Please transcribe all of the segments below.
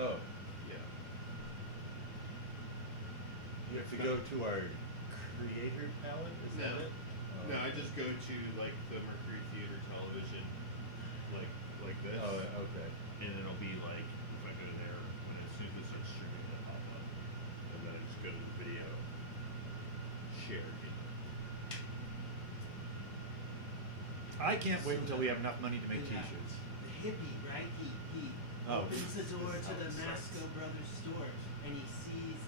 Oh. Yeah. You have to go to our creator palette? Is that it? Oh. No, I just go to like the Mercury Theater television, like this. Oh, okay. And it'll be like, if I go there, as soon as it starts streaming, it'll pop up. And then I just go to the video, share it. I can't wait until we have enough money to make t-shirts. The hippie, right? He opens the door to the Masco Brothers store, and he sees,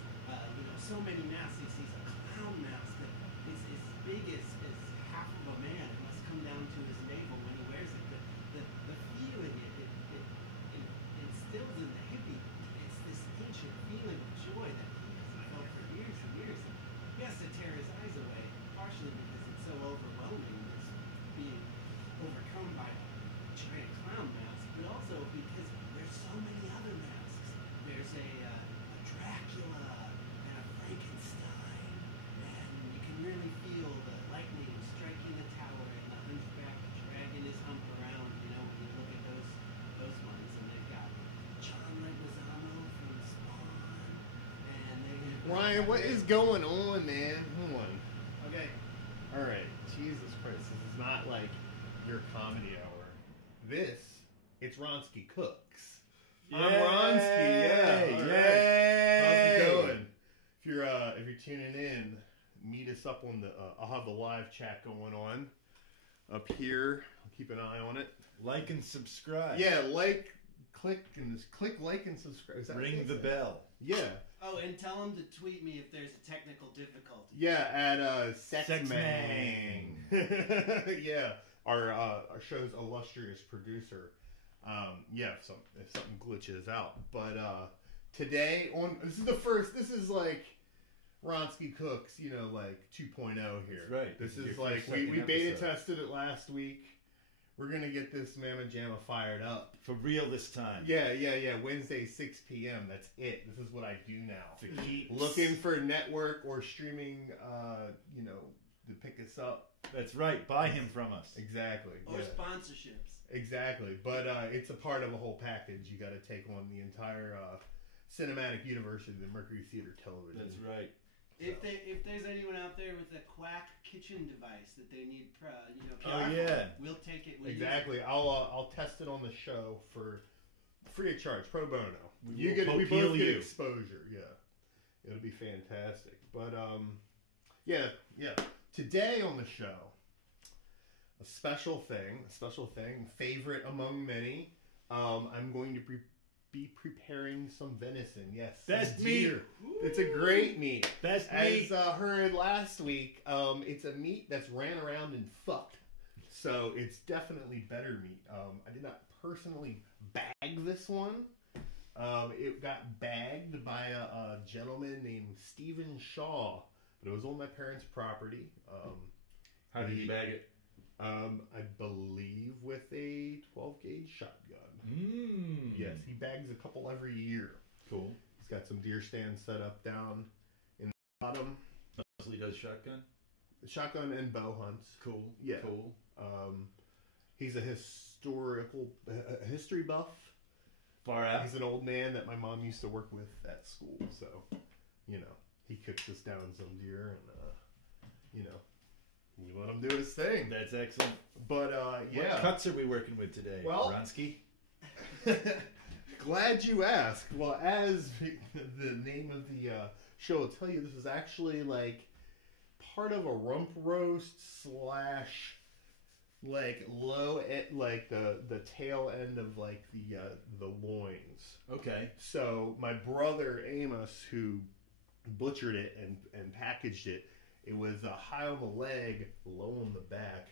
so many masks. He sees a clown mask that is as big as half of a man. It must come down to his navel when he wears it. The feeling it instills in the hippie, it's this ancient feeling of joy that he has felt for years and years. And he has to tear his eyes away, partially because it's so overwhelming, this being overcome by a giant clown mask, but also because there's so many other masks. There's a Dracula and a Frankenstein, and you can really feel the lightning striking the tower and the hunchback dragging his hump around, when you look at those ones. And they've got John Leguizamo from Spawn, and they've got Ryan, what is going on, man? Hold on. Okay. All right, Jesus Christ, this is not like your comedy hour. It's Ronski Cooks. Yay! I'm Ronski. Yeah. All right. How's it going? If you're tuning in, meet us up on the. I'll have the live chat going on up here. I'll keep an eye on it. Like and subscribe. Yeah, click like and subscribe. Is that Ring the bell. Yeah. Oh, and tell them to tweet me if there's a technical difficulty. Yeah, at Sexmang. Yeah, our show's illustrious producer. If something glitches out. But today this is like Ronski Cooks, like 2.0 here. That's right. This Your is first, like we second beta episode. tested it last week. We're gonna get this Mamma Jamma fired up. For real this time. Yeah. Wednesday 6 p.m. That's it. This is what I do now. To keep Looking for network or streaming, to pick us up. That's right. Buy him from us. Exactly. Or sponsorships. Exactly. But it's a part of a whole package. You got to take on the entire cinematic universe of the Mercury Theater television. That's right. If there's anyone out there with a quack kitchen device that they need, we'll take it. Exactly. I'll test it on the show for free of charge, pro bono. We both get exposure. Yeah, it'll be fantastic. But yeah. Today on the show, a special thing, favorite among many. I'm going to be preparing some venison. Yes, Best deer. meat. It's a great meat. Best As meat. heard last week, it's a meat that's ran around and fucked. So it's definitely better meat. I did not personally bag this one. It got bagged by a gentleman named Stephen Shaw, but it was on my parents' property. How did you bag it? I believe with a 12-gauge shotgun. Yes, he bags a couple every year. Cool. He's got some deer stands set up down in the bottom. Mostly does shotgun? Shotgun and bow hunts. Cool. Yeah. Cool. He's a history buff. Far out. He's an old man that my mom used to work with at school, so he cooks us down some deer, and we let him do his thing. That's excellent. But yeah, What cuts are we working with today, Well- Ronski? glad you asked. Well, as the name of the show will tell you, this is actually like part of a rump roast / like low like the tail end of like the loins. Okay. So my brother Amos, who butchered it and packaged it, it was high on the leg, low on the back,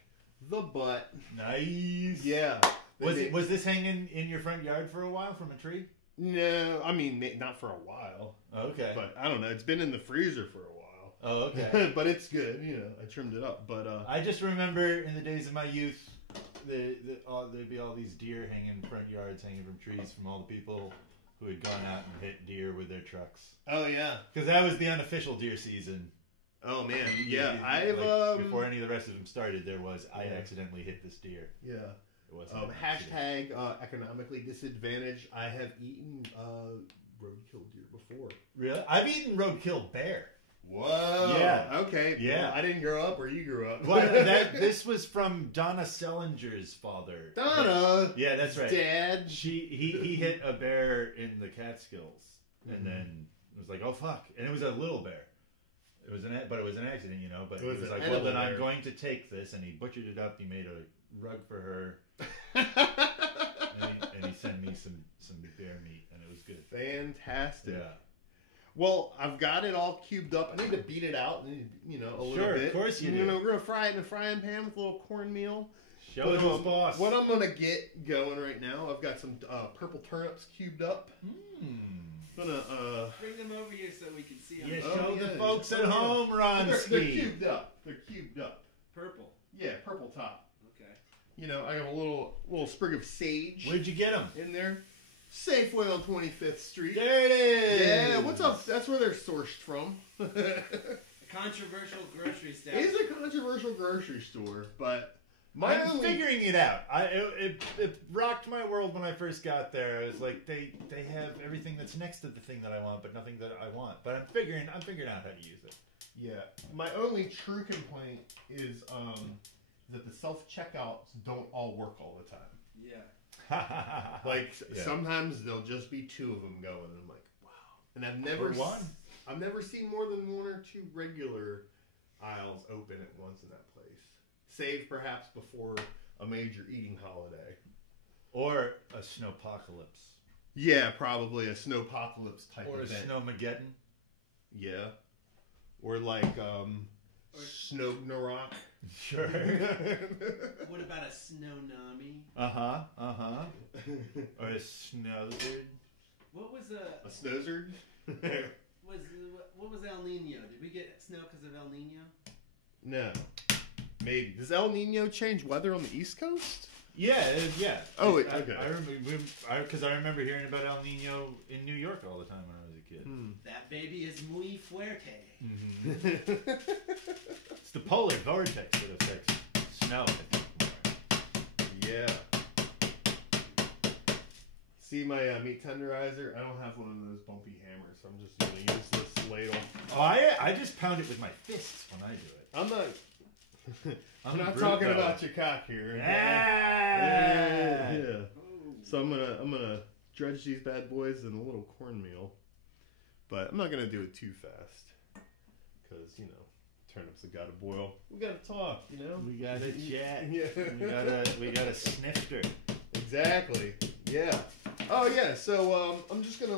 the butt. Nice. Yeah. Was this hanging in your front yard for a while from a tree? No, I mean not for a while. Okay. But I don't know. It's been in the freezer for a while. Oh, okay. But it's good. I trimmed it up. But I just remember in the days of my youth, there'd be all these deer hanging in front yards, hanging from trees from all the people who had gone out and hit deer with their trucks. oh yeah. Because that was the unofficial deer season. Oh man. Yeah. I've before any of the rest of them started, I accidentally hit this deer. Yeah. It wasn't. an accident. Hashtag economically disadvantaged. I have eaten roadkill deer before. Really? I've eaten roadkill bear. Whoa. Yeah. Okay. Yeah. Well, I didn't grow up where you grew up. Well, this was from Donna Selinger's father. Donna. Yeah, that's right. Dad. He hit a bear in the Catskills, and then it was like, oh fuck, and it was a little bear. It was an accident, you know. But It he was was an like, well, then edible I'm bear. going to take this, and he butchered it up. He made a rug for her, and he sent me some bear meat, and it was good. Fantastic. Yeah. Well, I've got it all cubed up. I need to beat it out, a little Sure, bit. of course you do. We're gonna fry it in a frying pan with a little cornmeal. Show it to his boss. What I'm gonna get going right now, I've got some purple turnips cubed up. I'm gonna Bring them over here so we can see them. Yeah, Oh, show yeah. the folks at Oh, yeah. home, Ronski. They're cubed up. They're cubed up. Purple. Yeah, purple top. Okay. I have a little sprig of sage Where'd you get them? in there. Safeway on 25th Street. There it is. Yeah, what's up? That's where they're sourced from. A controversial grocery store. It is a controversial grocery store, but I'm figuring it out. It rocked my world when I first got there. I was like, they have everything that's next to the thing that I want, but nothing that I want. But I'm figuring out how to use it. Yeah, my only true complaint is that the self checkouts don't all work all the time. Yeah. Yeah. Sometimes there'll just be two of them going, and I'm like, wow. And I've never seen more than one or two regular aisles open at once in that place, save perhaps before a major eating holiday Or a snowpocalypse. Yeah, probably a snowpocalypse type Or a event. snowmageddon. Yeah, or like Snognarok. Sure. What about a snownomi? Or a snowzard. What was A snowzard? what was El Nino? Did we get snow because of El Nino? No. Maybe. Does El Nino change weather on the East Coast? Yeah, yeah. Oh, I okay. Because I remember hearing about El Nino in New York all the time when I was a kid. That baby is muy fuerte. Mm-hmm. It's the polar vortex that affects snow, I think, more. Yeah. See my meat tenderizer? I don't have one of those bumpy hammers, so I'm just going to use this ladle. Oh, I just pound it with my fists when I do it. I'm not... I'm I'm not brute, talking though. about your cock here. Yeah. Yeah. So I'm gonna dredge these bad boys in a little cornmeal, but I'm not gonna do it too fast, because turnips have got to boil. We gotta talk, We gotta chat. Yeah. We gotta snifter. Exactly. Yeah. Oh yeah. So I'm just gonna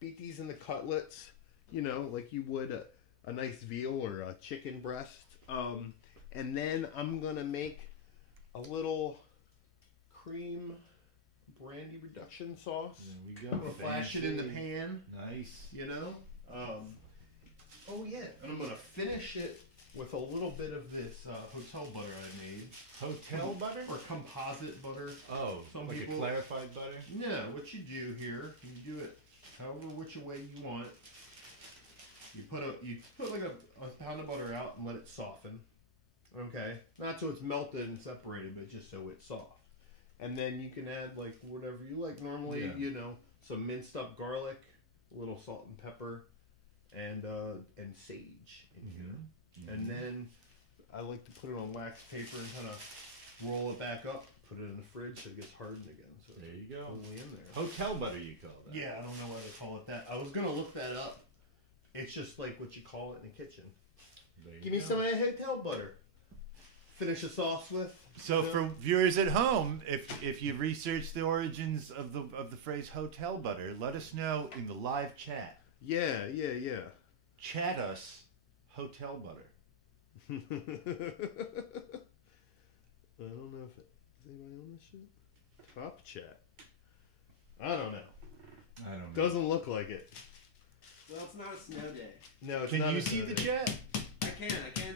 beat these in the cutlets, like you would a nice veal or a chicken breast. And then I'm gonna make a little cream brandy reduction sauce. There we go. I'm gonna flash it in the pan. Nice. Oh yeah, and I'm gonna finish it with a little bit of this hotel butter I made. Hotel butter? Or composite butter. Oh, Some like people- a clarified butter? No, what you do here, you do it however which way you want. You put like a pound of butter out and let it soften. Okay, not so it's melted and separated, but just so it's soft. And then you can add like whatever you like. Normally, some minced up garlic, a little salt and pepper, and sage in here. Mm-hmm. And then I like to put it on wax paper and kind of roll it back up, put it in the fridge so it gets hardened again. So There you go. totally in there. Hotel butter, you call that? Yeah, I don't know why they call it that. I was gonna look that up. It's just like what you call it in the kitchen. Give me some of that hotel butter. Finish the sauce with. So for viewers at home, if you research the origins of the phrase hotel butter, let us know in the live chat. Yeah. Chat us hotel butter. I don't know if is anybody on this shit. Top chat. I don't know. Doesn't look like it. Well, it's not a snow day. No, it's Can not you a see snow the day. chat? I can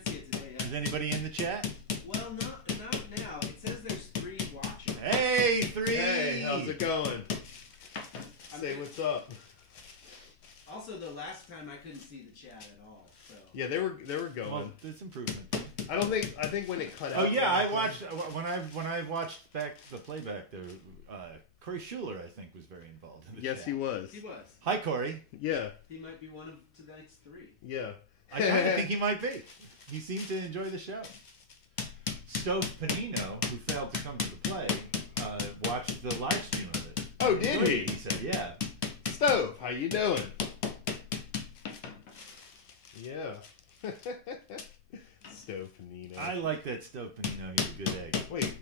see it today. Yeah. Is anybody in the chat? Well, not now. It says there's 3 watching. Hey, 3! Hey, how's it going? Say what's up. Also, the last time I couldn't see the chat at all. So Yeah, they were going. Well, there's improvement. I think when it cut Oh out. yeah, I watched when I watched back the playback there. Corey Schuler, I think, was very involved in the Yes, chat. he was. He was. Hi, Corey. Yeah. He might be one of tonight's 3. Yeah. I kind of think he might be. He seemed to enjoy the show. Stove Panino, who failed to come to the play, watched the live stream of it. Oh, did he? He said, "Yeah." Stove, how you doing? Yeah. Stove Panino. I like that Stove Panino. He's a good egg. Wait,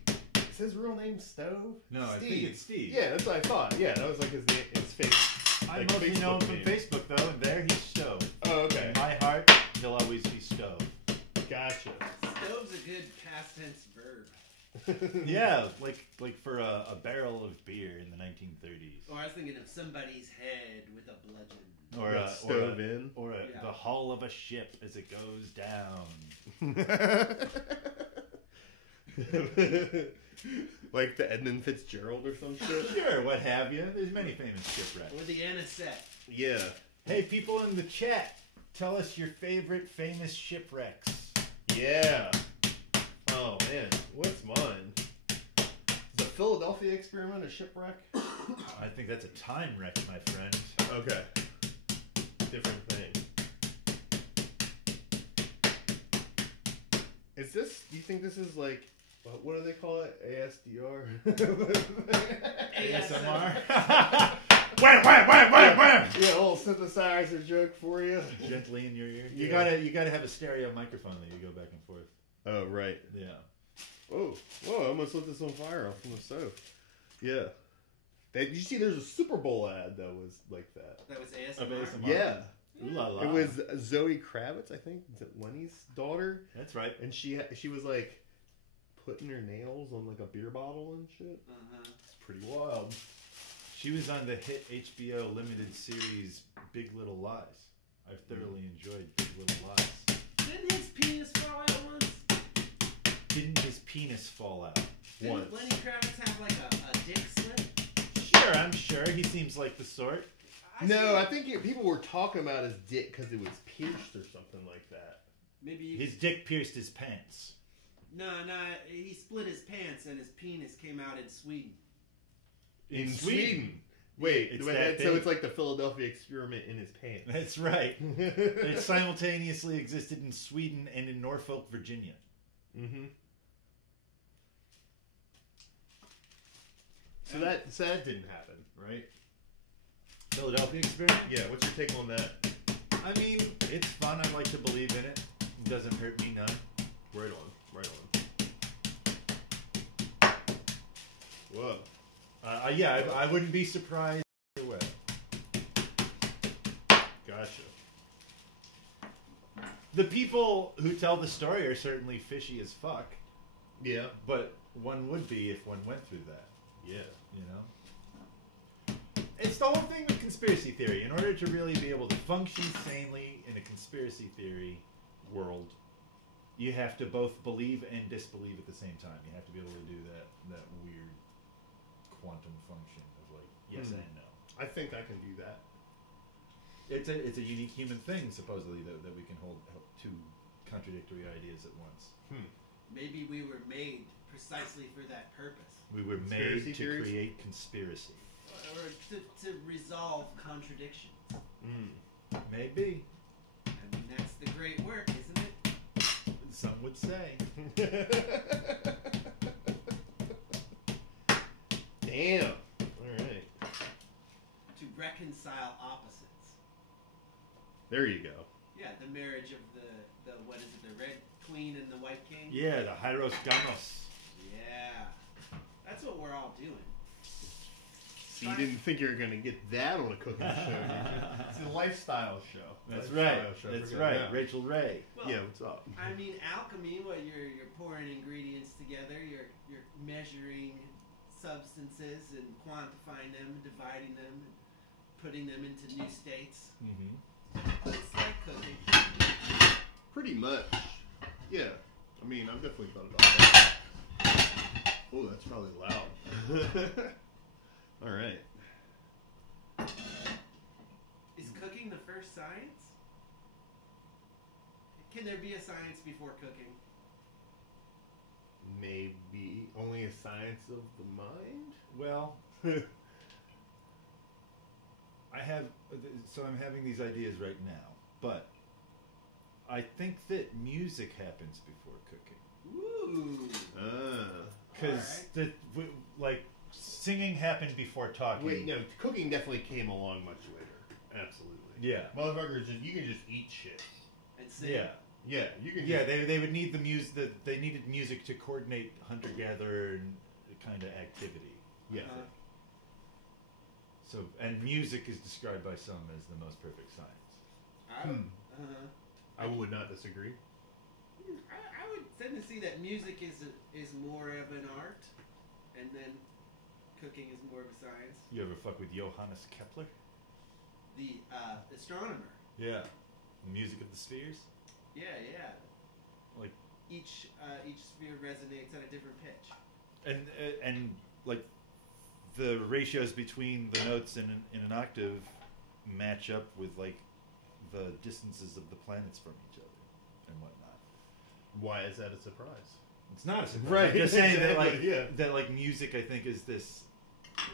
is his real name Stove? No, I think it's Steve. Yeah, that's what I thought. Yeah, that was like his name, his face. I like mostly know him from name. Facebook though, and there he's Stove. Oh, okay. In my heart, he'll always be Stove. Gotcha. Stove's a good past tense verb. Yeah, like for a barrel of beer in the 1930s. Or I was thinking of somebody's head with a bludgeon. Or Stove in. Or Yeah. the hull of a ship as it goes down. Like the Edmund Fitzgerald or some shit. Sure, what have you. There's many famous shipwrecks. Or the anisette. Yeah. Hey, people in the chat, tell us your favorite famous shipwrecks. Yeah. Oh man, what's mine? Is the Philadelphia experiment a shipwreck? I think that's a time wreck, my friend. Okay. Different thing. Is this? Do you think this is like? What do they call it? ASDR. ASMR. Wham, wham, wham, wham, wham. Yeah, a little synthesizer joke for you. Gently in your ear. Yeah. You gotta have a stereo microphone that you go back and forth. Oh right. Yeah. Whoa! I almost lit this on fire off from the stove. Yeah. Did you see? There's a Super Bowl ad that was like that. That was Of ASMR. ASMR. Yeah. Ooh la la. It was Zoe Kravitz, I think. Is it Lenny's daughter? That's right. And she was like putting her nails on like a beer bottle and shit. Uh-huh. It's pretty wild. She was on the hit HBO limited series Big Little Lies. I've thoroughly enjoyed Big Little Lies. Didn't his penis fall out once? Didn't his penis fall out? Didn't Once. Lenny Kravitz have like a dick slip? Sure, I'm sure. He seems like the sort. No, I think people were talking about his dick because it was pierced or something like that. Maybe you... His dick pierced his pants. No, he split his pants and his penis came out in Sweden. In Sweden. Wait, It's so that big. it's like the Philadelphia experiment in his pants. That's right. It simultaneously existed in Sweden and in Norfolk, Virginia. Mm-hmm. So that didn't happen, right? Philadelphia experiment? Yeah, what's your take on that? I mean, it's fun. I like to believe in it. It doesn't hurt me none. Right on. Whoa. Yeah, I wouldn't be surprised either way. Gotcha. The people who tell the story are certainly fishy as fuck, Yeah. but one would be if one went through that, Yeah. you know? It's the whole thing with conspiracy theory. In order to really be able to function sanely in a conspiracy theory world, you have to both believe and disbelieve at the same time. You have to be able to do that weird quantum function of like yes and no. I think I can do that. It's a unique human thing, supposedly, that we can hold two contradictory ideas at once. Maybe we were made precisely for that purpose. We were Conspiracy made to theories? create conspiracy. Or to resolve contradictions. Maybe. I mean, that's the great work, isn't it? Some would say. Damn. All right. To reconcile opposites. There you go. Yeah, the marriage of the what is it, the Red Queen and the White King? Yeah, the Hyros Gamos. Yeah. That's what we're all doing. So you didn't think you were going to get that on a cooking show, did you? It's a lifestyle show. That's Lifestyle right. show. That's Forget right. that. Rachel Ray. Well, Yeah, what's up? I mean, alchemy, what you're pouring ingredients together, you're measuring substances and quantifying them, dividing them, and putting them into new states. Mm-hmm. It's like cooking. Pretty much. Yeah. I mean, I've definitely thought about that. Oh, that's probably loud. All right. Is cooking the first science? Can there be a science before cooking? maybe only a science of the mind. Well, I'm having these ideas right now, but I think that music happens before cooking. Ooh. Because like singing happened before talking. Wait, no, cooking definitely came along much later. Absolutely. Yeah. Motherfuckers, you can just eat shit. And sing. Yeah. Yeah, you can. Yeah, they would need the music. They needed music to coordinate hunter-gatherer kind of activity. Yeah. So, and music is described by some as the most perfect science. I would not disagree. I would tend to see that music is more of an art, and then cooking is more of a science. You ever fuck with Johannes Kepler? The astronomer. Yeah. The music of the spheres? Yeah. Like each sphere resonates at a different pitch. and like the ratios between the notes in an octave match up with like the distances of the planets from each other and whatnot. Why is that a surprise? It's not a surprise. Right. I'm just saying Exactly, that like music I think is this.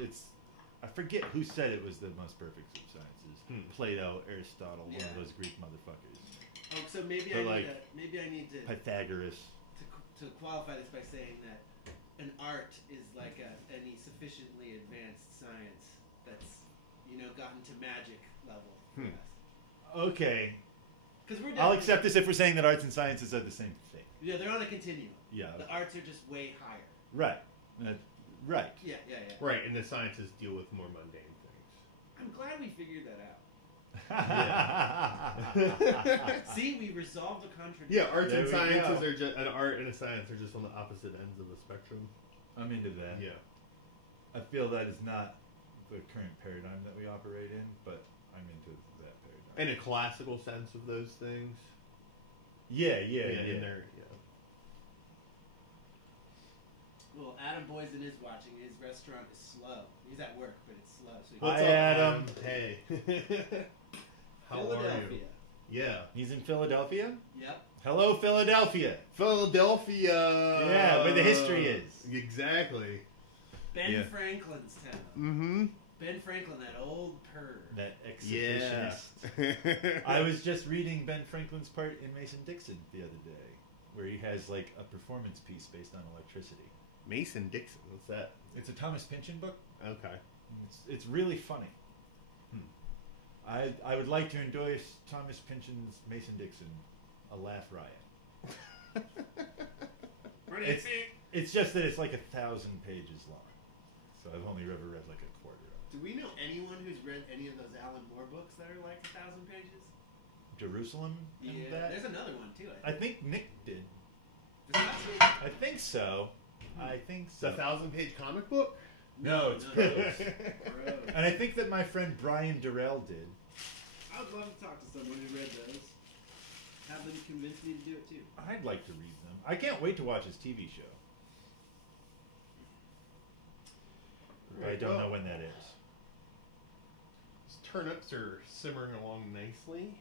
It's I forget who said it was the most perfect of sciences. Plato, Aristotle, one of those Greek motherfuckers. Oh, so maybe I need to Pythagoras. to qualify this by saying that an art is like any sufficiently advanced science that's gotten to magic level for us. Okay. Because I'll accept this if we're saying that arts and sciences are the same thing. Yeah, they're on a continuum. Yeah. The arts are just way higher. Right. Right. Yeah. Right, and the sciences deal with more mundane things. I'm glad we figured that out. Yeah. See, we resolved the contradiction. Yeah, arts There and we sciences go. are just an art and a science are just on the opposite ends of the spectrum. I'm into that. Yeah. I feel that is not the current paradigm that we operate in, but I'm into that paradigm. In a classical sense of those things. Yeah. In there, Well, Adam Boysen is watching. His restaurant is slow. He's at work, but it's slow. So Hi, What's up, Adam. Hey. How Philadelphia. are you? Yeah. He's in Philadelphia? Yep. Hello, Philadelphia. Philadelphia. Yeah, where the history is. Exactly. Ben Franklin's town. Mm-hmm. Ben Franklin, that old perv. That Yeah. exhibitionist. I was just reading Ben Franklin's part in Mason-Dixon the other day, where he has like a performance piece based on electricity. Mason-Dixon. What's that? It's a Thomas Pynchon book. Okay. It's really funny. I would like to endorse Thomas Pynchon's Mason-Dixon, A Laugh Riot. It's just that it's like 1,000 pages long, so I've only ever read like a quarter of it. Do we know anyone who's read any of those Alan Moore books that are like 1,000 pages? Jerusalem and that? There's another one too. I think Nick did. Does that say- I think so. I think It's so. a 1,000-page comic book? No, it's prose. Bro. And I think that my friend Brian Durrell did. I would love to talk to someone who read those. Have them convince me to do it too. I'd like to read them. I can't wait to watch his TV show. But I don't know when that is. These turnips are simmering along nicely.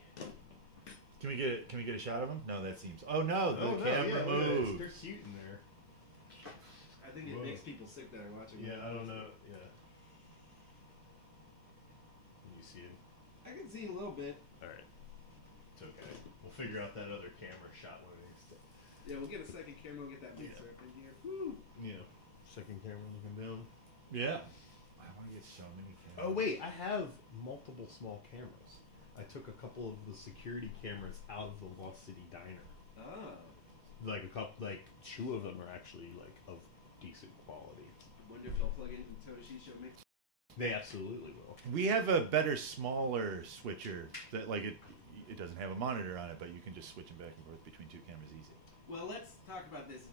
Can we get a shot of them? No, that seems. Oh no, the camera moved. They're cute in there. I think it makes people sick that are watching. Yeah, I don't know. Yeah. Can you see it? I can see a little bit. All right. It's okay. We'll figure out that other camera shot when it needs to. Yeah, we'll get a second camera. We'll get that big surf in here. Woo. Yeah. Second camera looking down. Yeah. I want to get so many cameras. Oh wait, I have multiple small cameras. I took a couple of the security cameras out of the Lost City Diner. Oh. Like two of them are actually like of decent quality. I wonder if they'll plug in the Toshi Show mix. They absolutely will. We have a better, smaller switcher that like it doesn't have a monitor on it, but you can just switch them back and forth between two cameras easy. Well, let's talk about this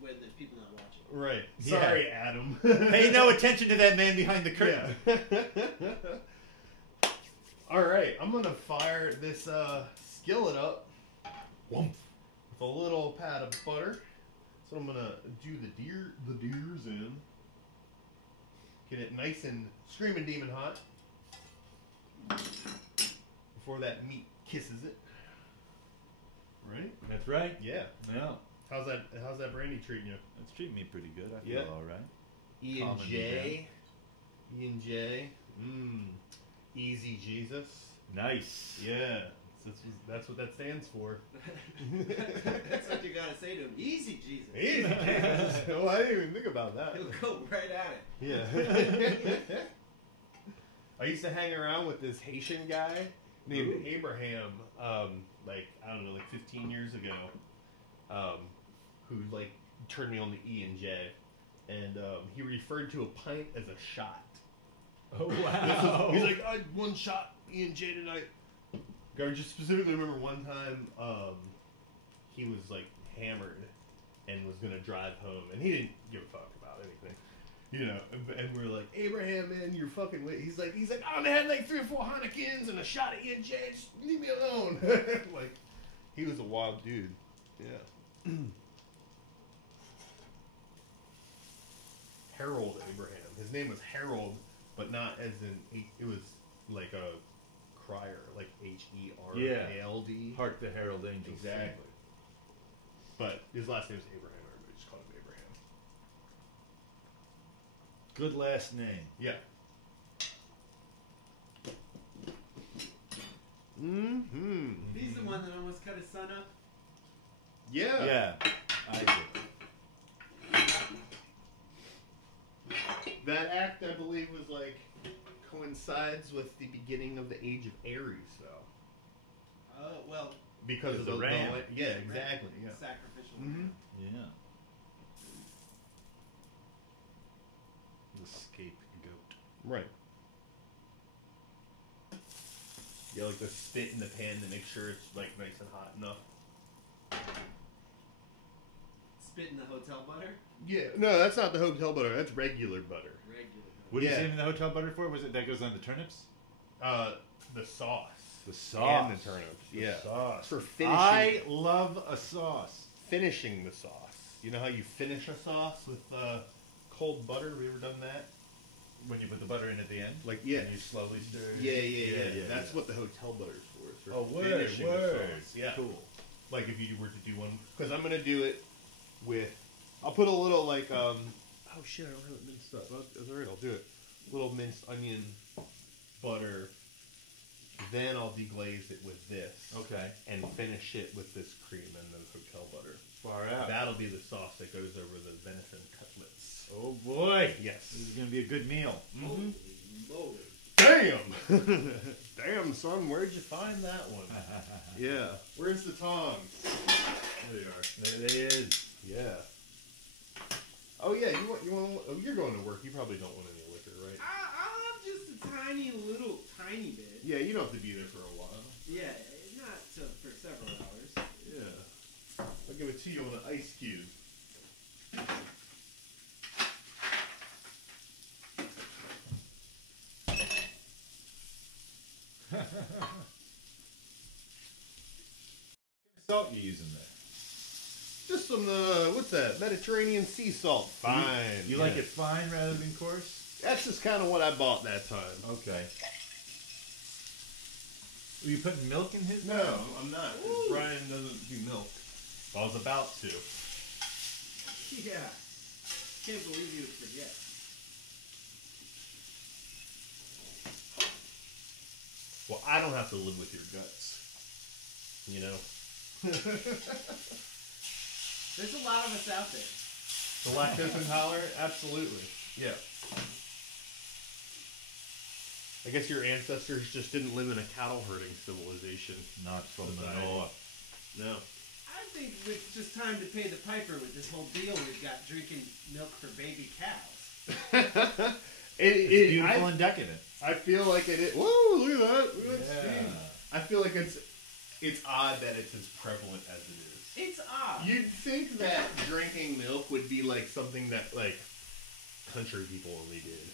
when there's people not watching. Right. Yeah. Sorry, Adam. Pay no attention to that man behind the curtain. Yeah. All right, I'm gonna fire this skillet up with a little pat of butter. So I'm gonna do the deers in. Get it nice and screaming demon hot before that meat kisses it. Right? That's right. Yeah. Yeah. How's that brandy treating you? It's treating me pretty good. I feel all right. E&J. E&J. Easy Jesus. Nice. Yeah. That's what that stands for. That's what you gotta say to him. Easy, Jesus. Easy Jesus. Oh, I didn't even think about that. He'll go right at it. Yeah. I used to hang around with this Haitian guy named Abraham, like 15 years ago, who like turned me on to E&J, and he referred to a pint as a shot. Oh wow! He's like, I had one shot E&J tonight. I just specifically remember one time he was like hammered and was gonna drive home, and he didn't give a fuck about anything. You know, and we're like, Abraham, man, you're fucking wait. He's like, I only had like 3 or 4 Heinekens and a shot of E&J. Just leave me alone. Like, he was a wild dude. Yeah. Harold Abraham. His name was Harold, but not as in it was like a crier, like HERALD. Hark the Herald Angels. Exactly. But his last name is Abraham. Everybody just called him Abraham. Good last name. Yeah. Mm-hmm. He's the one that almost cut his son up. Yeah. Yeah, I did. That act, I believe, was like coincides with the beginning of the age of Aries, though. Oh, well. Because of the ram. Yeah, exactly. Yeah. Sacrificial. Mm-hmm. Yeah. The scapegoat. Right. Yeah, like the spit in the pan to make sure it's like nice and hot enough. Spit in the hotel butter? Yeah, no, that's not the hotel butter. That's regular butter. Regular. What are you saving the hotel butter for? Was it that goes on the turnips? The sauce. The sauce. And the turnips. The Yeah. sauce. For finishing. I love a sauce. Finishing the sauce. You know how you finish a sauce with cold butter? Have you ever done that? When you put the butter in at the end? Like, yeah. And you slowly stir. Yeah. That's what the hotel butter's for. It's for finishing the sauce. Yeah. Cool. Like if you were to do one, because I'm gonna do it with. I'll put a little like oh shit, I don't have it minced up. That's alright. I'll do it. Little minced onion, butter. Then I'll deglaze it with this. Okay. And finish it with this cream and the hotel butter. Far out. That'll be the sauce that goes over the venison cutlets. Oh boy. Yes. This is gonna be a good meal. Mm-hmm. Holy Damn! Damn, son, where'd you find that one? Yeah. Where's the tongs? There they are. There it is. Yeah. Oh yeah, you want? Oh, you're going to work. You probably don't want any liquor, right? I'll have just a tiny bit. Yeah, you don't have to be there for a while. Yeah, not for several hours. Yeah. I'll give it to you on an ice cube. What salt you using there? Just some, what's that? Mediterranean sea salt. Fine. You like it fine rather than coarse? That's just kind of what I bought that time. Okay. Were you putting milk in his? No, I'm not. Brian doesn't do milk. I was about to. Yeah. Can't believe you would forget. Well, I don't have to live with your guts. You know? There's a lot of us out there. The lactose intolerant? Absolutely. Yeah. I guess your ancestors just didn't live in a cattle herding civilization. Not from the Society. north. No. I think it's just time to pay the piper with this whole deal we've got drinking milk for baby cows. It's beautiful and decadent. I feel like it is. Whoa, look at that. Look at that Yeah. steam. I feel like it's odd that it's as prevalent as it is. It's odd. You'd think that drinking milk would be like something that like country people only did.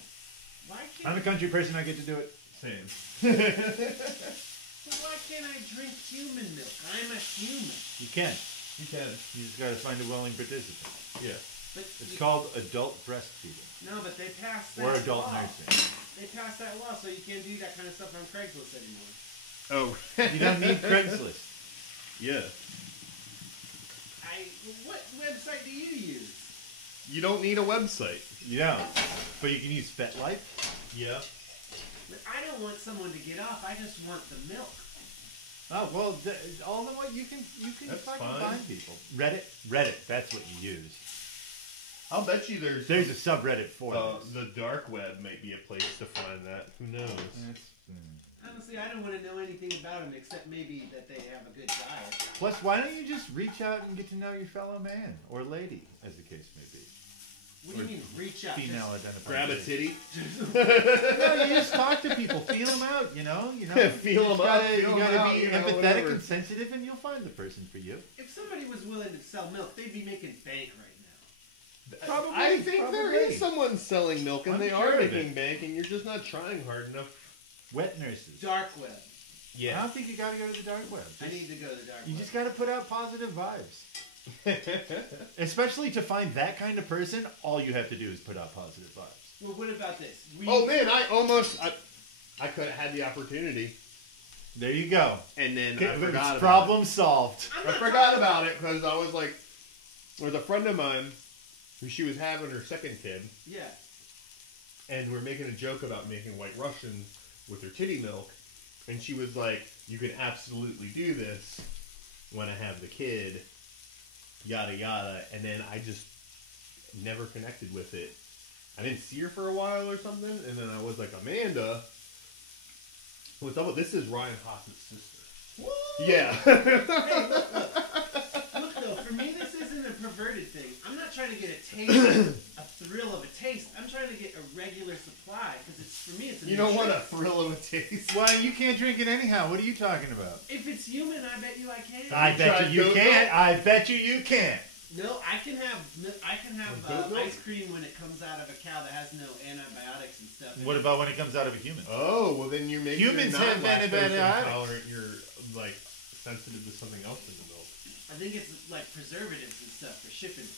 Why I'm can't a country person. I get to do it. Same. But why can't I drink human milk? I'm a human. You can. You can. You just got to find a willing participant. Yeah. But It's called adult breastfeeding no, but they passed that or adult law. nursing. They passed that law, so you can't do that kind of stuff on Craigslist anymore. Oh. You don't need Craigslist. Yeah. What website do you use? You don't need a website. Yeah, but you can use FetLife. Yeah. But I don't want someone to get off. I just want the milk. Oh well, all in what you can That's fucking fine. find people. Reddit, that's what you use. I'll bet you there's a subreddit for this. the dark web might be a place to find that. Who knows? Honestly, I don't want to know anything about them except maybe that they have a good diet. Plus, why don't you just reach out and get to know your fellow man or lady, as the case may be? What do you mean, reach out? Female identified. Grab a titty. No, you just talk to people, feel them out. You know. Feel them out. You gotta out, be empathetic whatever. and sensitive, and you'll find the person for you. If somebody was willing to sell milk, they'd be making bank right now. Probably. I think there is someone selling milk, and I'm they sure are of it. making bank, and you're just not trying hard enough. Wet nurses. Dark web. I don't think you gotta go to the dark web. I need to go to the dark You web. just gotta put out positive vibes. Especially to find that kind of person, all you have to do is put out positive vibes. Well, what about this? Oh man, I could have had the opportunity, There you go. and then Okay, I forgot about it. problem solved. I forgot about it because I was like, there was a friend of mine who she was having her second kid, Yeah. and we're making a joke about making White Russian with her titty milk, and she was like, "You can absolutely do this when I have the kid." Yada yada, and then I just never connected with it. I didn't see her for a while or something, and then I was like, Amanda, what's up with this? Is Ryan Haas's sister? Woo! Yeah. Hey, look though, for me this isn't a perverted thing. I'm not trying to get a taste, a thrill of a taste. I'm trying to get a regular supply because it's for me. It's a You don't want a nutrition. thrill of a taste. Why, you can't drink it anyhow. What are you talking about? If it's human, I bet you I can. I bet tried you goat can't. milk? I bet you can't. No, I can have Goat milk? ice cream when it comes out of a cow that has no antibiotics and stuff. in What it. about when it comes out of a human? Oh, well then you're making Humans you're have not lactose antibiotics. intolerant. You're like sensitive to something else in the milk. I think it's like preservatives and stuff for shipping.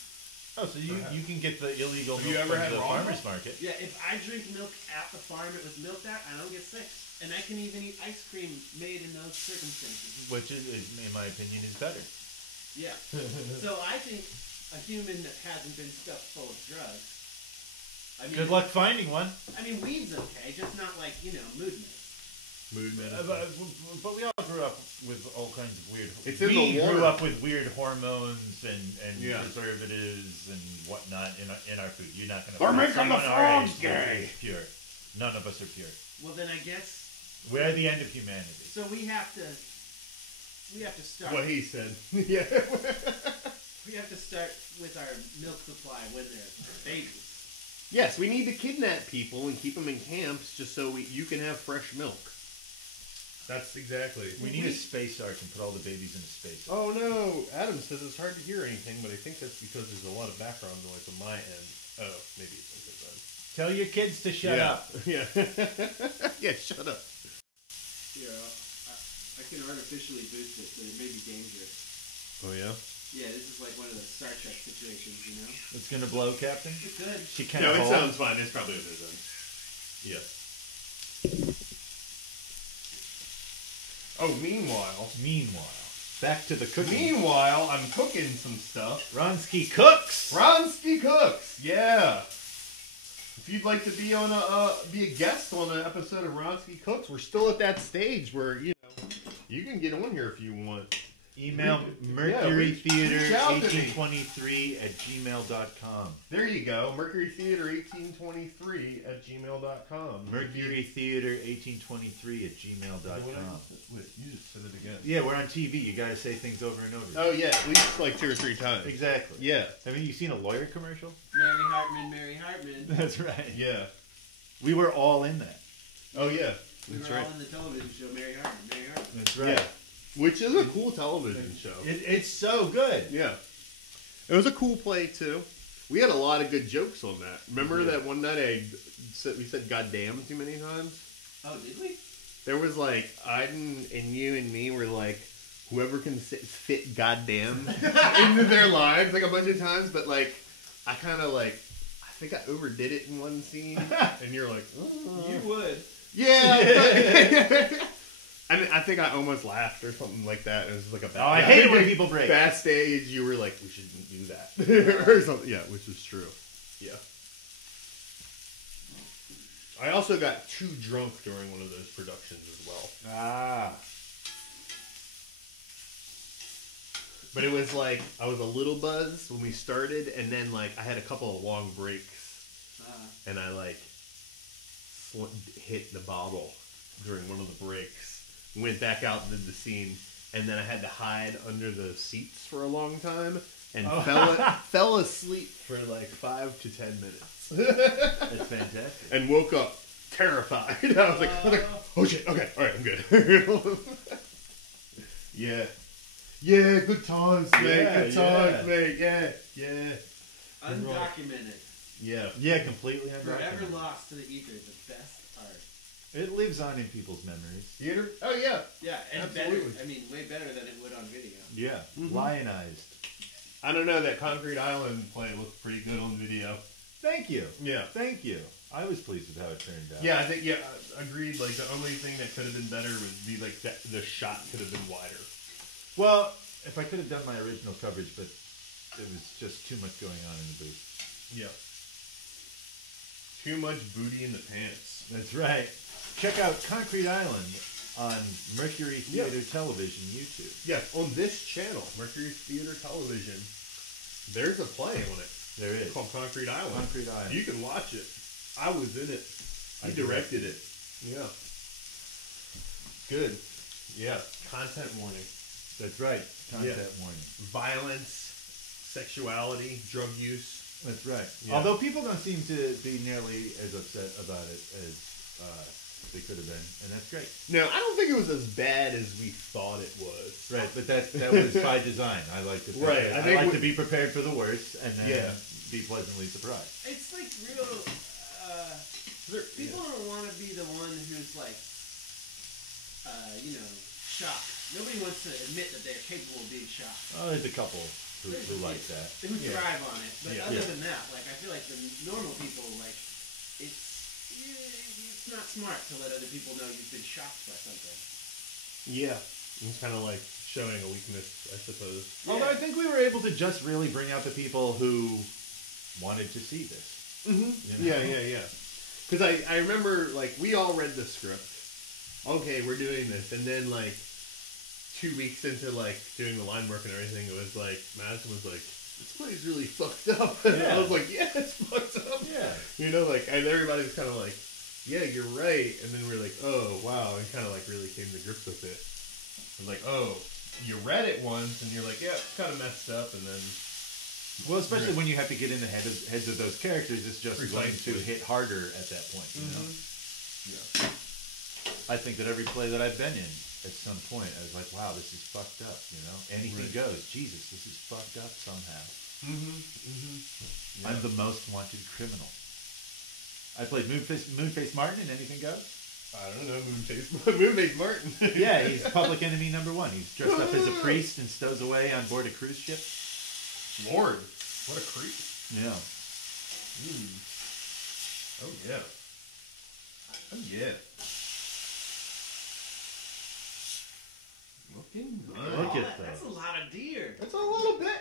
Oh, so you can get the illegal Have you milk ever from had the raw farmer's milk? market. Yeah, if I drink milk at the farm it was milked at, I don't get sick. And I can even eat ice cream made in those circumstances. Which is, in my opinion, is better. Yeah. So I think a human that hasn't been stuffed full of drugs. I mean, Good luck finding one. I mean, weed's okay, just not like, mood mix. Mood But we all grew up with all kinds of weird. It's in we the water. grew up with weird hormones and Yeah. preservatives and whatnot in our food. You're not going to. They're making the frogs gay. Pure. None of us are pure. Well, then I guess We're the end of humanity. so. We have to start. What he said. Yeah. We have to start with our milk supply when they're babies. Yes, we need to kidnap people and keep them in camps just so you can have fresh milk. That's exactly. We need a space ark and put all the babies in a space ark. Oh no, Adam says it's hard to hear anything, but I think that's because there's a lot of background noise on my end. Oh, maybe it's on his end. Tell your kids to shut up. Yeah. Yeah, shut up. Here, I can artificially boost it, but it may be dangerous. Oh yeah? Yeah, this is like one of the Star Trek situations, It's going to blow, Captain? It could. She can't No, it hold. sounds fine. It's probably on his end. Yeah. Oh, Meanwhile, back to the cooking. Meanwhile, I'm cooking some stuff. Ronski cooks. Ronski cooks. Yeah. If you'd like to be on be a guest on an episode of Ronski Cooks, we're still at that stage where you can get on here if you want. Email reach out to me. mercurytheater1823@gmail.com. There you go, mercurytheater1823@gmail.com. mercurytheater1823@gmail.com. You just said it again. Yeah, we're on TV. You got to say things over and over. Oh yeah, at least like 2 or 3 times. Exactly. Yeah. Haven't you seen a lawyer commercial? Mary Hartman, Mary Hartman. That's right. Yeah. We were all in that. Oh yeah. We That's were right. all in the television show Mary Hartman, Mary Hartman. That's right. Yeah. Which is a cool television show. It's so good. Yeah. It was a cool play, too. We had a lot of good jokes on that. Remember that one night we said goddamn too many times? Oh, did we? There was like, Aiden and you and me were like, whoever can fit goddamn into their lives like a bunch of times, but like, I kind of like, I think I overdid it in one scene. And you're like, oh. You would. Yeah. I mean, I think I almost laughed or something like that. It was like a bad. Oh, I hate it when people break. Fast stage, you were like, we shouldn't do that or something. Yeah, which is true. Yeah. I also got too drunk during one of those productions as well. Ah. But it was like I was a little buzzed when we started, and then like I had a couple of long breaks, and I like hit the bottle during one of the breaks. Went back out and did the scene, and then I had to hide under the seats for a long time, and fell asleep for like 5 to 10 minutes. That's fantastic. And woke up terrified. I was like, oh shit, okay, all right, I'm good. Yeah. Yeah, good times, mate. Good times, mate. Yeah. Undocumented. Yeah. Yeah, completely undocumented. Forever lost to the ether. The best art. It lives on in people's memories. Theater? Oh, yeah. Yeah, and Absolutely. better. I mean, way better than it would on video. Yeah. Mm-hmm. Lionized. I don't know, that Concrete Island play looked pretty good on video. Thank you. Yeah. Thank you. I was pleased with how it turned out. Yeah, I think, agreed. Like, the only thing that could have been better would be, like, that the shot could have been wider. Well, if I could have done my original coverage, but it was just too much going on in the booth. Yeah. Too much booty in the pants. That's right. Check out Concrete Island on Mercury Theater Television YouTube. Yeah, on this channel, Mercury Theater Television, there's a play on it. There is. It's called Concrete Island. Concrete Island. You can watch it. I was in it. I directed it. Yeah. Good. Yeah. Content warning. That's right. Content warning. Violence, sexuality, drug use. That's right. Yeah. Although people don't seem to be nearly as upset about it as they could have been, and that's great. No, I don't think it was as bad as we thought it was. Right, but that was by design. I like to I like to be prepared for the worst and then be pleasantly surprised. It's like real. People don't want to be the one who's like, shocked. Nobody wants to admit that they're capable of being shocked. Oh, there's a couple who like that. Who thrive on it. But Yeah. other than that, like, I feel like the normal people, like, it's not smart to let other people know you've been shocked by something. Yeah. It's kind of like showing a weakness, I suppose. Yeah. Although I think we were able to just really bring out the people who wanted to see this. Mm-hmm. You know? Yeah. Because I remember, like, we all read the script. Okay, we're doing this. And then, like, 2 weeks into, like, doing the line work and everything, it was like, Madison was like, this play's really fucked up. And I was like, yeah, it's fucked up. Yeah. You know, like, and everybody was kind of like, yeah, you're right. And then we were like, oh, wow. And kind of, like, really came to grips with it. I was like, oh, you read it once, and you're like, yeah, it's kind of messed up. And then... Well, especially when you have to get in the heads of those characters, it's just going to hit harder at that point. You know? Yeah. I think that every play that I've been in, at some point, I was like, wow, this is fucked up, you know? Anything goes. Jesus, this is fucked up somehow. Yeah. I'm the most wanted criminal. I played Moonface Martin in Anything Goes. I don't know, Moonface Martin. Yeah, he's public enemy number one. He's dressed up as a priest and stows away on board a cruise ship. Lord, what a creep. Yeah. Oh, yeah. Oh, yeah. Looking nice. Look at That's a those. lot of deer. That's a little bit.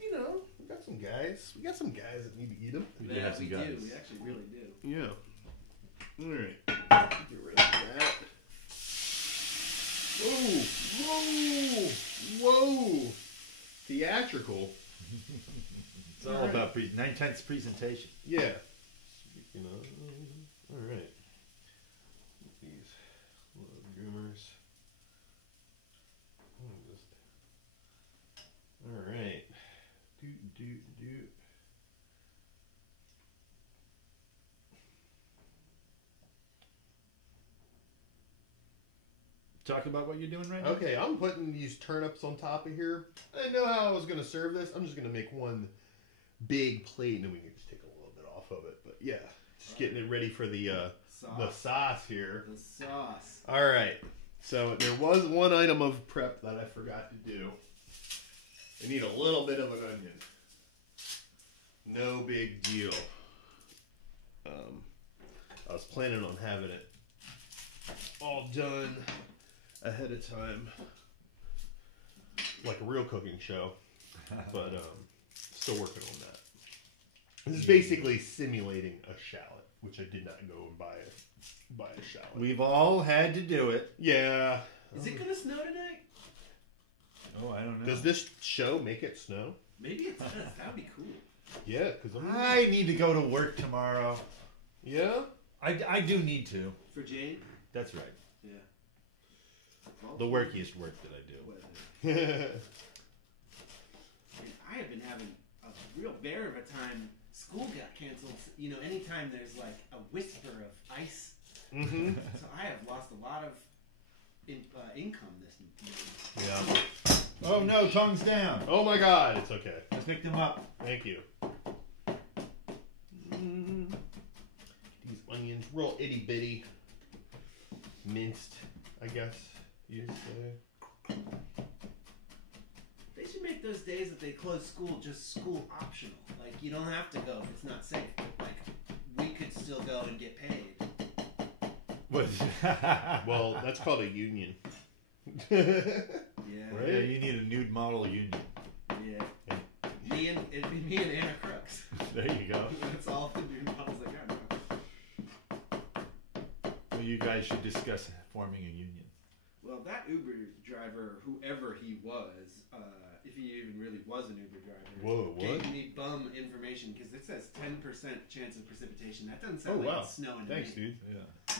You know, we got some guys. We got some guys that need to eat them. We do have some guys. We actually really do. Yeah. All right. Get rid of that. Whoa. Theatrical. It's all about 9/10 presentation. Yeah. You know. All right. These little groomers. All right. Do. Talk about what you're doing right now. Okay, I'm putting these turnips on top of here. I didn't know how I was going to serve this. I'm just going to make one big plate, and then we can just take a little bit off of it. But yeah, just getting it ready for the sauce here. The sauce. All right. So there was one item of prep that I forgot to do. I need a little bit of an onion. No big deal. I was planning on having it all done ahead of time, like a real cooking show. But still working on that. This is basically simulating a shallot, which I did not go and buy a shallot. We've all had to do it. Yeah. Is it gonna snow tonight? Oh, I don't know. Does this show make it snow? Maybe it does. That would be cool. Yeah, because I need to go to work tomorrow. Yeah? I do need to. For Jane? That's right. Yeah. Well, The workiest work that I do. and I have been having a real bear of a time. School got canceled. You know, anytime there's like a whisper of ice. Mm-hmm. So I have lost a lot of income this year. Yeah. Oh no, tongue's down. Oh my god, it's okay. I picked him up. Thank you. These onions, real itty bitty, minced, I guess you'd say. They should make those days that they close school just school optional. Like, you don't have to go if it's not safe. But, like, we could still go and get paid. What? Well, that's called a union. Yeah. Right? Yeah, you need a nude model union. Yeah. It'd be me and Anna Crooks. There you go. That's all the nude models I got now. Well, you guys should discuss forming a union. Well, that Uber driver, whoever he was, if he even really was an Uber driver, Whoa, what? gave me bum information because it says 10% chance of precipitation. That doesn't sound Oh, like wow. it's snowing. Thanks, to me. dude. Yeah.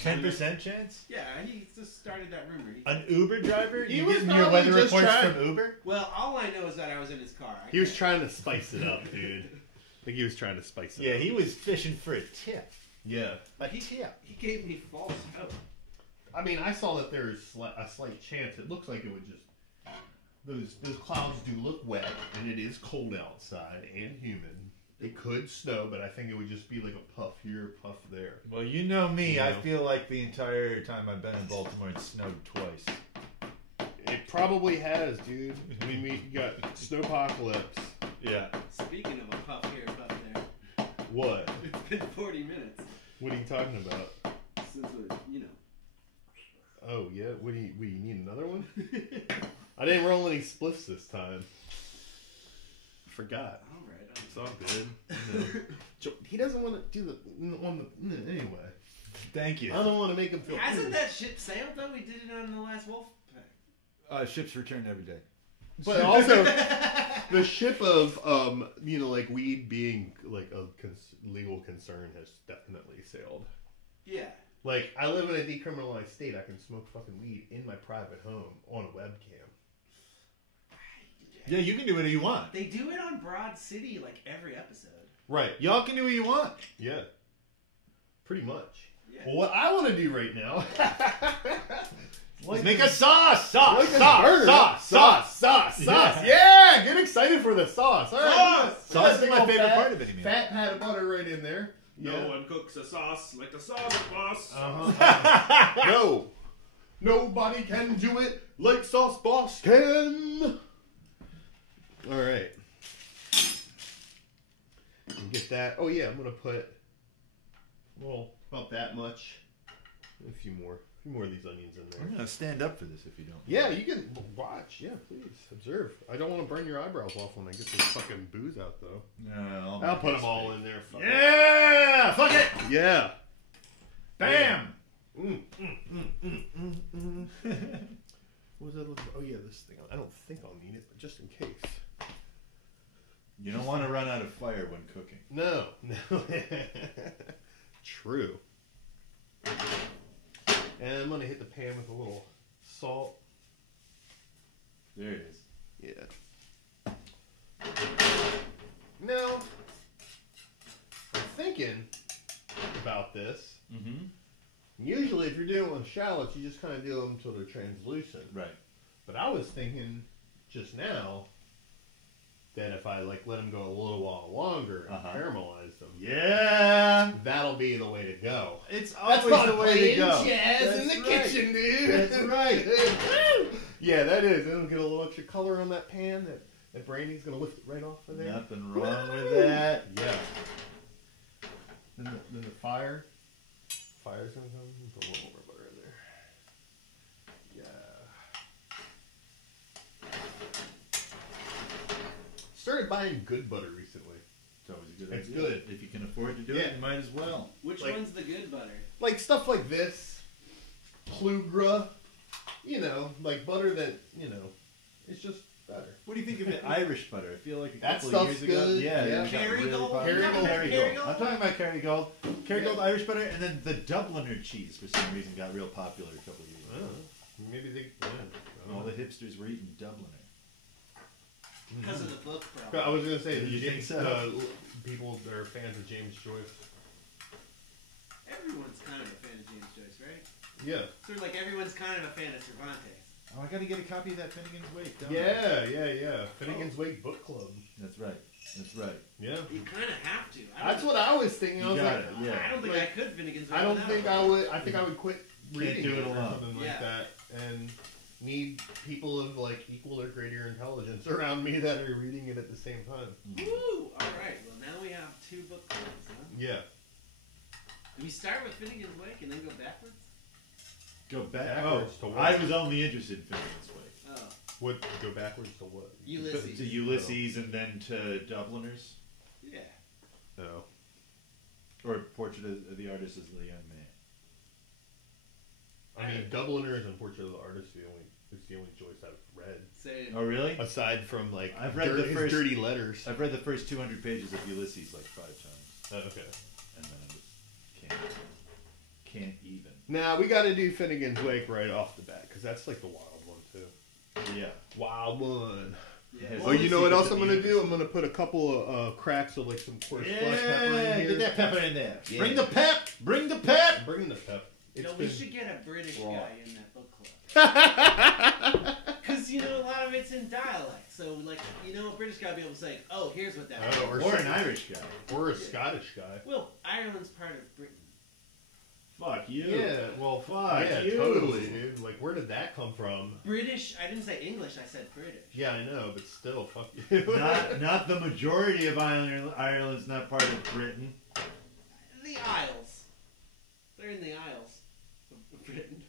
10% chance? Yeah, he just started that rumor. An Uber driver? He You was getting your probably weather just reports trying- from Uber? Well, all I know is that I was in his car. He was trying to spice it up, dude. I think he was trying to spice it Yeah, up. he was fishing for a tip. Yeah. A tip. He gave me false hope. I mean, I saw that there's a slight chance. It looks like it would just... Those clouds do look wet, and it is cold outside and humid. It could snow, but I think it would just be like a puff here, puff there. Well, you know me. You I know. feel like the entire time I've been in Baltimore, it snowed twice. It probably has, dude. I mean, we got snowpocalypse. Yeah. Speaking of a puff here, puff there, What? it's been 40 minutes What are you talking about? since we, Oh, yeah? What do you need another one? I didn't roll any spliffs this time. Forgot. All right. It's all good. He doesn't want to do the anyway. Thank you. I don't want to make him feel. Hasn't that ship sailed though? We did it on the last Wolf Pack. Ships return every day. But also, the ship of like weed being like a legal concern has definitely sailed. Yeah. Like, I live in a decriminalized state. I can smoke fucking weed in my private home on a webcam. Yeah, you can do whatever you want. They do it on Broad City like every episode. Right. Y'all can do what you want. Yeah. Pretty much. Yeah. Well, what I want to do right now... Let's make a sauce! Sauce! Like this Sauce! burger. Sauce! Sauce! Sauce! Yeah. Yeah! Get excited for the sauce. All right. Sauce! Sauce is Big my old favorite fat- part of any meal. Fat pat of butter right in there. No Yeah. one cooks a sauce like the sauce boss. Uh-huh. No. Nobody can do it like Sauce Boss can. All right. And get that. Oh, yeah. I'm going to put, well, about that much. A few more of these onions in there. I'm going to stand up for this if you don't. Yeah, you can watch. Yeah, please. Observe. I don't want to burn your eyebrows off when I get this fucking booze out, though. No, I'll put them all in there. Fuck it. Yeah! Fuck it! Yeah. Bam! What was that look? Oh, yeah, this thing. I don't think I'll need it, but just in case. You don't want to run out of fire when cooking. No. True. And I'm going to hit the pan with a little salt. There it is. Yeah. Now, I'm thinking about this. Mm-hmm. Usually, if you're doing with shallots, you just kind of do them until they're translucent. Right. But I was thinking just now that if I let them go a little while longer and caramelize them, Yeah! that'll be the way to go. It's always the way to go. Jazz in That's the right. kitchen, dude. That's right. Yeah, that is. It'll get a little extra color on that pan. That brandy's gonna lift it right off of there. Nothing wrong with that. Yeah. Then the fire's gonna come. Put a little more butter in there. Started buying good butter recently. It's always a good It's idea. good. If you can afford to do it, you might as well. Which Like- one's the good butter? Like stuff like this, Plugra, you know, like butter that, you know, it's just better. What do you think of the Irish butter? I feel like a That couple of stuff's years ago, good. yeah, Yeah. it got really Kerrygold? popular. Kerrygold. Kerrygold. I'm talking about Kerrygold. Kerrygold Yeah. Irish butter, and then the Dubliner cheese for some reason got real popular a couple of years ago. Maybe they. All the hipsters were eating Dubliner. Because of the book, I probably. was gonna say, You think James, so? people that are fans of James Joyce. Everyone's kind of a fan of James Joyce, right? Yeah. Sort of like everyone's kind of a fan of Cervantes. Oh, I got to get a copy of that Finnegan's Wake. Don't I? Yeah. Finnegan's Wake Book Club. That's right. That's right. Yeah. You kind of have to. That's what I was thinking. I You was got like, it. Yeah. I don't think Like, I could Finnegan's Wake I don't without think it. I would. I think I would quit reading do it or alone. something like Yeah. that, and need people of like equal or greater intelligence around me that are reading it at the same time. Woo! All right. Well, now we have 2 book clubs, huh? Yeah. Do we start with Finnegan's Wake and then go backwards? Go back. Backwards to what? I was only interested in Finnegan's Wake. Oh, What? Go backwards to what? Ulysses. To Ulysses and then to Dubliners. Yeah. No. Or Portrait of the Artist as the Young Man. I mean, Dubliners and Portrait of the Artist is the only Joyce I've read. Say Oh, really? Aside from like I've read the his first- dirty letters. I've read the first 200 pages of Ulysses like 5 times. Okay. And then I just can't even. Now we got to do Finnegan's Wake right off the bat because that's like the wild one too. Yeah. Wild one. Yeah. Oh, you know what else I'm Secrets gonna of the do? I'm gonna put a couple of cracks of like some coarse flesh pepper Yeah, in here. get that pepper in there. Yeah. Bring the pep. Bring the pep. Bring the pep. You It's know, we been- should get a British Raw. guy in that book club. Because, you know, a lot of it's in dialect. So, like, you know, a British guy will be able to say, oh, here's what that Oh, means. Or an Irish guy. or a Scottish guy. Well, Ireland's part of Britain. Fuck you. Yeah, well, Fuck yeah, you. totally, dude. Like, where did that come from? British, I didn't say English, I said British. Yeah, I know, but still, fuck you. Not the majority of Ireland's not part of Britain. The Isles. They're in the Isles of Britain.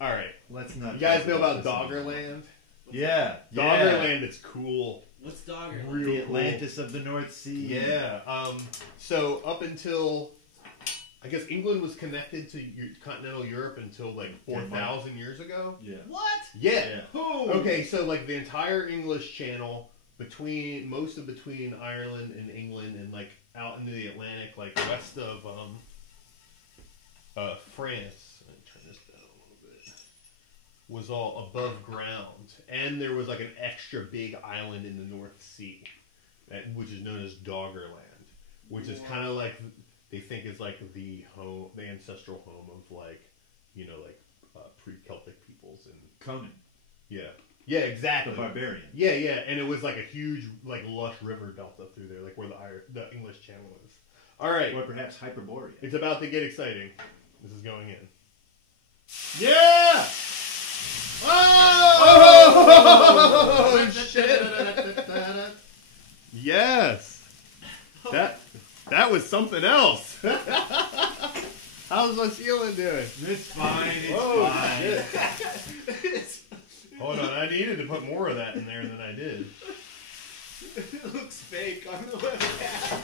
All right, Let's not. you guys talk know about this anymore. Doggerland? Yeah. Doggerland is cool. What's Dogger? Real The cool. Atlantis of the North Sea. Yeah. So up until I guess England was connected to continental Europe until like 4,000 years ago. Yeah. What? Yeah. Who? Okay, so like the entire English Channel between Ireland and England and like out into the Atlantic, like west of France. Let me turn this down a little bit. Was all above ground, and there was like an extra big island in the North Sea, which is known as Doggerland, which is kind of like they think is like the ancestral home of like, you know, like pre-Celtic peoples and Conan, yeah, the exactly. barbarian. Yeah, and it was like a huge, like lush river delta through there, like where the English Channel is. All right, Or perhaps Hyperborean. it's about to get exciting. This is going in. Yeah! Oh, shit! Yes, that was something else. How's my ceiling doing? It's fine. It's Whoa, fine. shit. Hold on, I needed to put more of that in there than I did. It looks fake on the webcam.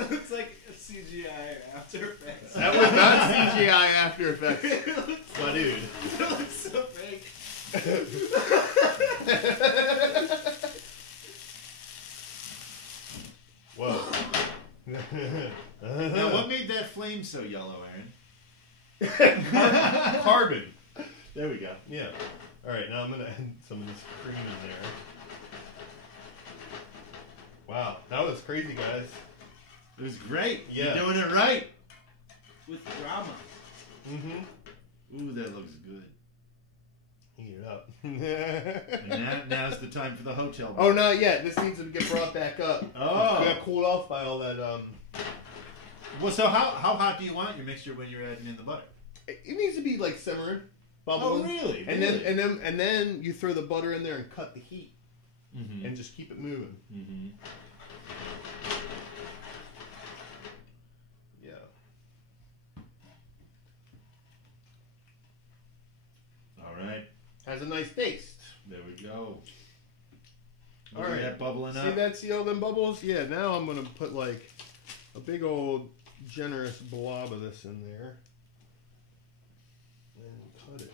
It looks like a CGI or After Effects. That was not CGI After Effects, my dude. It looks so fake. Whoa. Now, what made that flame so yellow, Aaron? Carbon. There we go. Yeah. All right, now I'm gonna add some of this cream in there. Wow, that was crazy, guys. It was great. Yeah. You're doing it right. With drama. Mm-hmm. Ooh, that looks good. Heat it up. And now's the time for the hotel bar. Oh, not yet. This needs to get brought back up. Oh. It got cooled off by all that. Well, so how hot do you want your mixture when you're adding in the butter? It needs to be like simmering, bubbling. Oh, really? And then you throw the butter in there and cut the heat Mm-hmm. and just keep it moving. Mm-hmm. Yeah. a nice taste. There we go. All Look at right. that bubbling See up. that? See all them bubbles? Yeah, now I'm going to put like a big old generous blob of this in there. And cut it.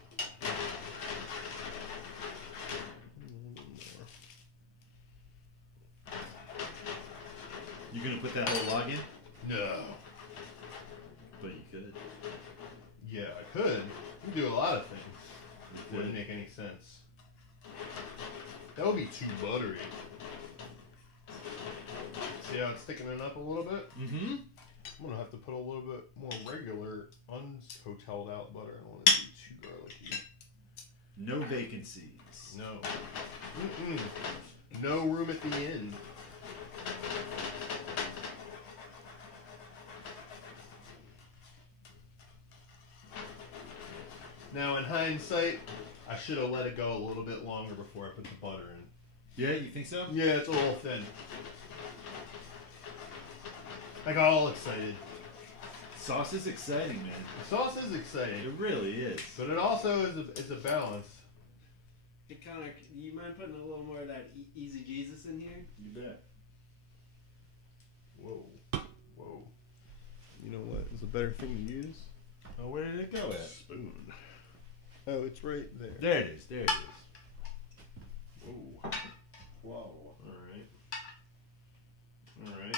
You're gonna put that whole log in? No. But you could. Yeah, I could. You can do a lot of things. You Wouldn't could. make any sense. That would be too buttery. See how it's thickening up a little bit? Mm-hmm. I'm gonna have to put a little bit more regular, unhoteled out butter. I don't want it to be too garlicky. No vacancies. No. Mm-mm. No room at the end. Now, in hindsight, I should have let it go a little bit longer before I put the butter in. Yeah, you think so? Yeah, it's a little thin. I got all excited. Sauce is exciting, man. The sauce is exciting, It really is. but it also is a balance. It kind of. You mind putting a little more of that Easy Jesus in here? You bet. Whoa. Whoa. You know what is a better thing to use? Oh, where did it go at? Spoon. Oh, it's right there. There it is. There it is. Whoa. Whoa. Alright. Alright.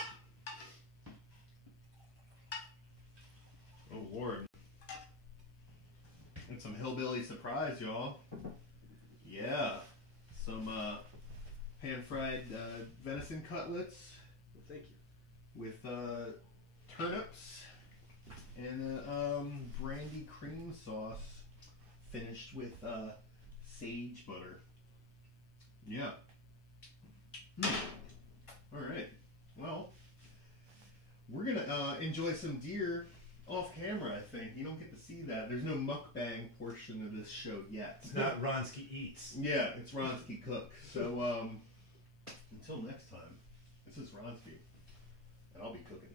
Oh, Lord. And some hillbilly surprise, y'all. Yeah. Some pan-fried venison cutlets Thank you. with turnips and brandy cream sauce finished with sage butter. Yeah. Alright. Well, we're going to enjoy some deer off camera, I think. You don't get to see that. There's no mukbang portion of this show yet. It's not Ronski Eats. Yeah, it's Ronski Cook. So, until next time, this is Ronski, and I'll be cooking.